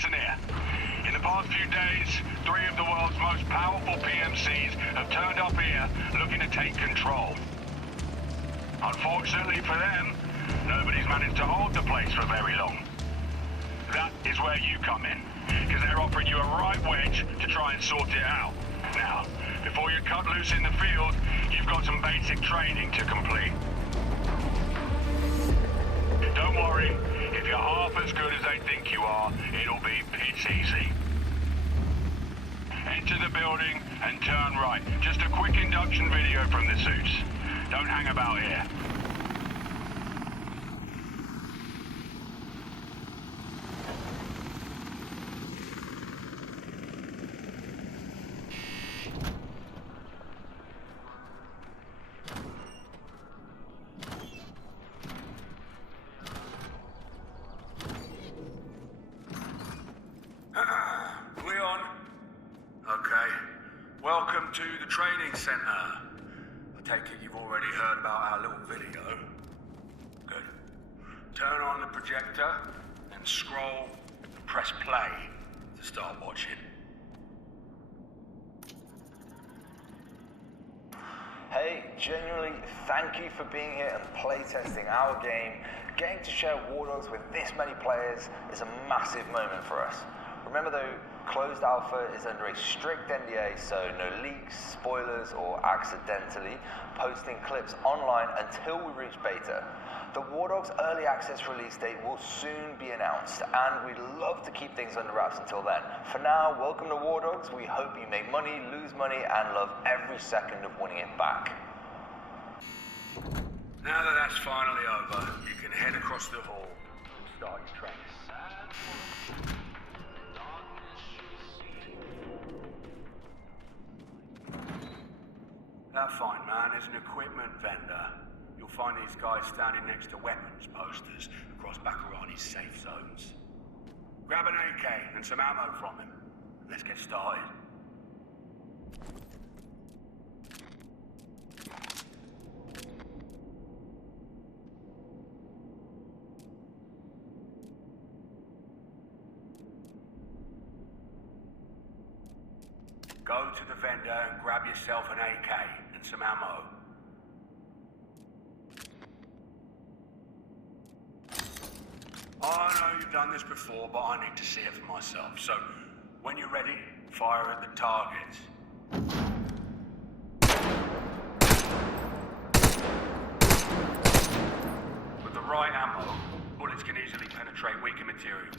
Listen here. In the past few days, 3 of the world's most powerful PMCs have turned up here looking to take control. Unfortunately for them, nobody's managed to hold the place for very long. That is where you come in, because they're offering you a right wedge to try and sort it out. Now, before you cut loose in the field, you've got some basic training to complete. Don't worry, if you're half as good as they think you are, it'll be pitch easy. Enter the building and turn right. Just a quick induction video from the suits. Don't hang about here. Welcome to the training center. I take it you've already heard about our little video. Good. Turn on the projector and scroll and press play to start watching. Hey, genuinely, thank you for being here and playtesting our game. Getting to share Wardogs with this many players is a massive moment for us. Remember though, closed alpha is under a strict NDA, so no leaks, spoilers, or accidentally posting clips online until we reach beta. The Wardogs early access release date will soon be announced, and we'd love to keep things under wraps until then. For now, welcome to Wardogs. We hope you make money, lose money, and love every second of winning it back. Now that that's finally over, you can head across the hall and start your training. That fine man is an equipment vendor. You'll find these guys standing next to weapons posters across Bakarani's safe zones. Grab an AK and some ammo from him. Let's get started. Go to the vendor and grab yourself an AK and some ammo. I know you've done this before, but I need to see it for myself. So, when you're ready, fire at the targets. With the right ammo, bullets can easily penetrate weaker materials,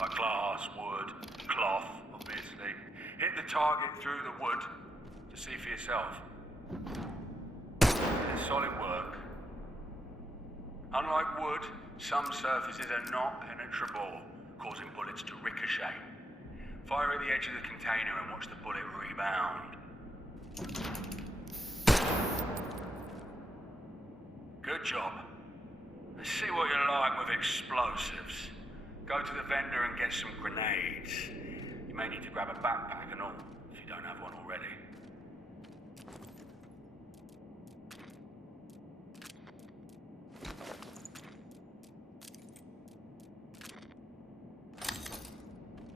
like glass, wood, cloth, obviously. Hit the target through the wood to see for yourself. It's solid work. Unlike wood, some surfaces are not penetrable, causing bullets to ricochet. Fire at the edge of the container and watch the bullet rebound. Good job. Let's see what you're like with explosives. Go to the vendor and get some grenades. You may need to grab a backpack and all, if you don't have one already.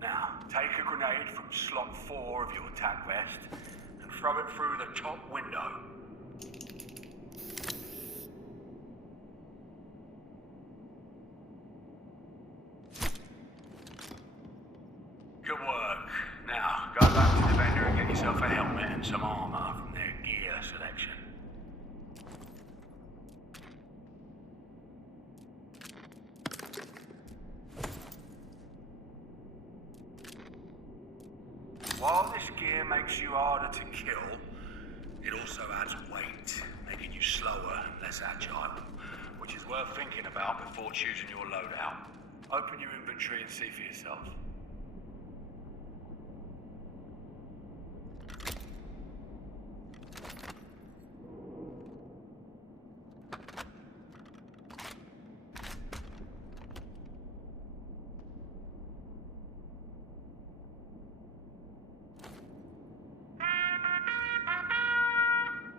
Now, take a grenade from slot 4 of your attack vest and throw it through the top window. Good work. Now, go back to the vendor and get yourself a helmet and some armor from their gear selection. While this gear makes you harder to kill, it also adds weight, making you slower and less agile, which is worth thinking about before choosing your loadout. Open your inventory and see for yourself.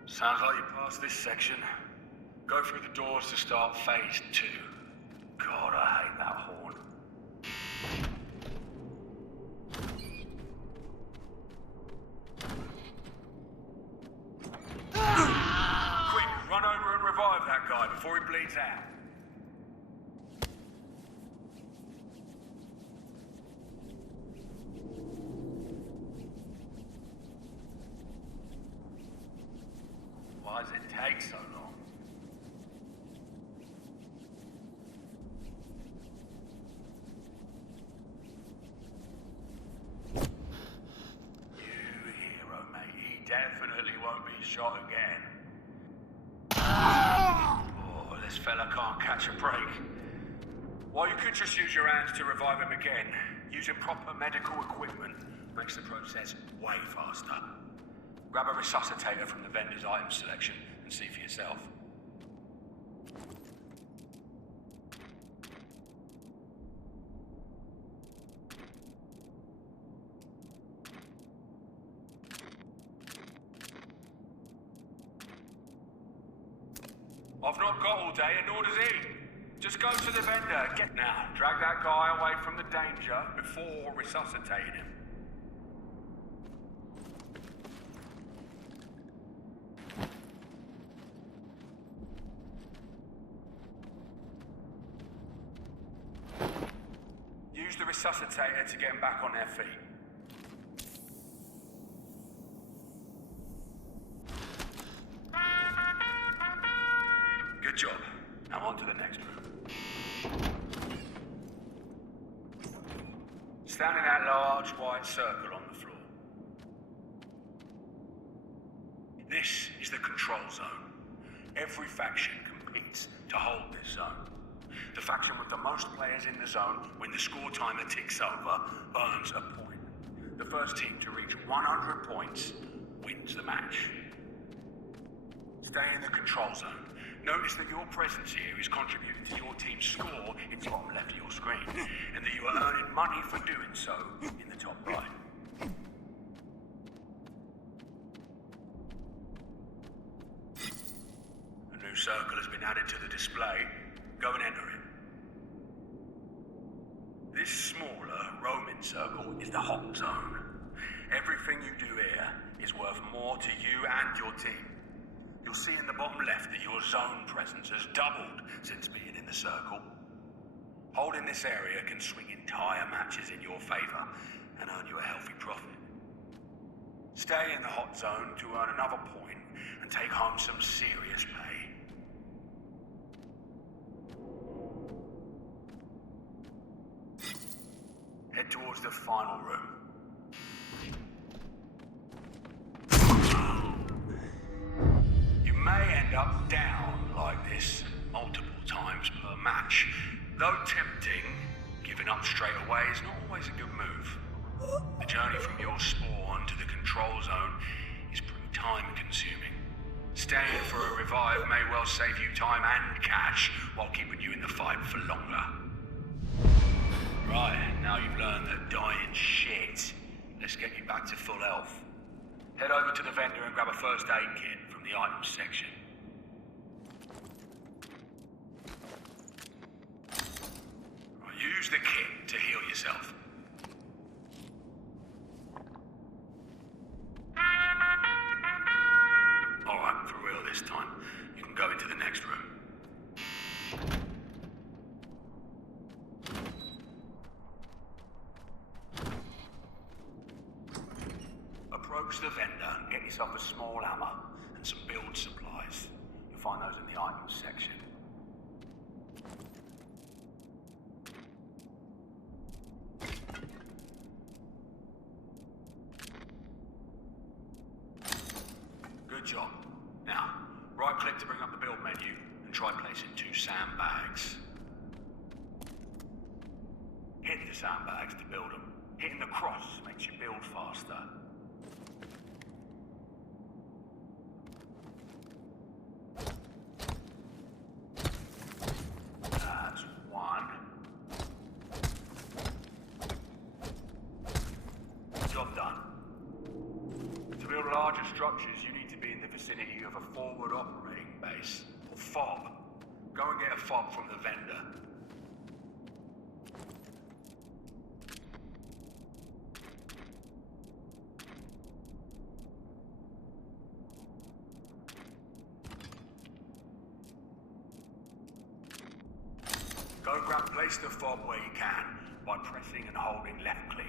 Sounds like you passed this section. Go through the doors to start phase 2. God, I hate that horn. before he bleeds out. Why does it take so long? You hero, mate. He definitely won't be shot again. Oh, this fella can't catch a break. Well, you could just use your hands to revive him again. Using proper medical equipment makes the process way faster. Grab a resuscitator from the vendor's item selection and see for yourself. I've not got all day, and nor does he. Just go to the vendor. Get now. Drag that guy away from the danger before resuscitating him. Use the resuscitator to get them back on their feet. Good job. Now on to the next room. Stand in that large white circle on the floor. This is the control zone. Every faction competes to hold this zone. The faction with the most players in the zone, when the score timer ticks over, earns a point. The first team to reach 100 points wins the match. Stay in the control zone. Notice that your presence here is contributing to your team's score in the bottom left of your screen, and that you are earning money for doing so in the top right. A new circle has been added to the display. Go and enter it. This smaller roaming circle is the hot zone. Everything you do here is worth more to you and your team. You'll see in the bottom left that your zone presence has doubled since being in the circle. Holding this area can swing entire matches in your favor and earn you a healthy profit. Stay in the hot zone to earn another point and take home some serious pay. Head towards the final room. You may end up down like this multiple times per match. Though tempting, giving up straight away is not always a good move. The journey from your spawn to the control zone is pretty time-consuming. Staying for a revive may well save you time and cash while keeping you in the fight for longer. Right, now you've learned that dying's shit. Let's get you back to full health. Head over to the vendor and grab a first aid kit from the items section. Use the kit to heal yourself. Alright, for real this time. You can go into the next room. Approach the vendor and get yourself a small hammer and some build supplies. You'll find those in the items section. Good job. Now, right-click to bring up the build menu and try placing 2 sandbags. Hit the sandbags to build them. Hitting the cross makes you build faster. That's 1. Job done. To build larger structures, you need to be in the vicinity of a forward operating base, or FOB. Go and get a FOB from the vendor. Place the fob where you can by pressing and holding left click.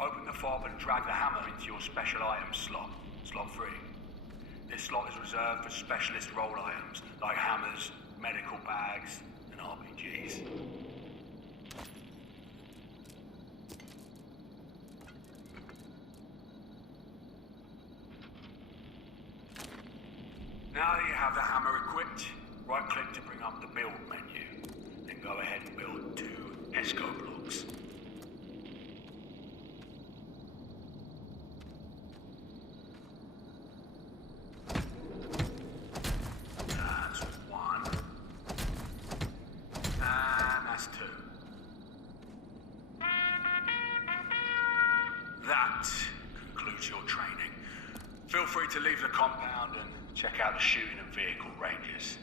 Open the fob and drag the hammer into your special items slot, slot 3. This slot is reserved for specialist role items like hammers, medical bags, and RPGs. Now that you have the hammer equipped, right-click to bring up the build menu. Then go ahead and build 2 ESCO blocks. That's 1. And that's 2. That concludes your training. Feel free to leave the compound and check out the shooting and vehicle ranges.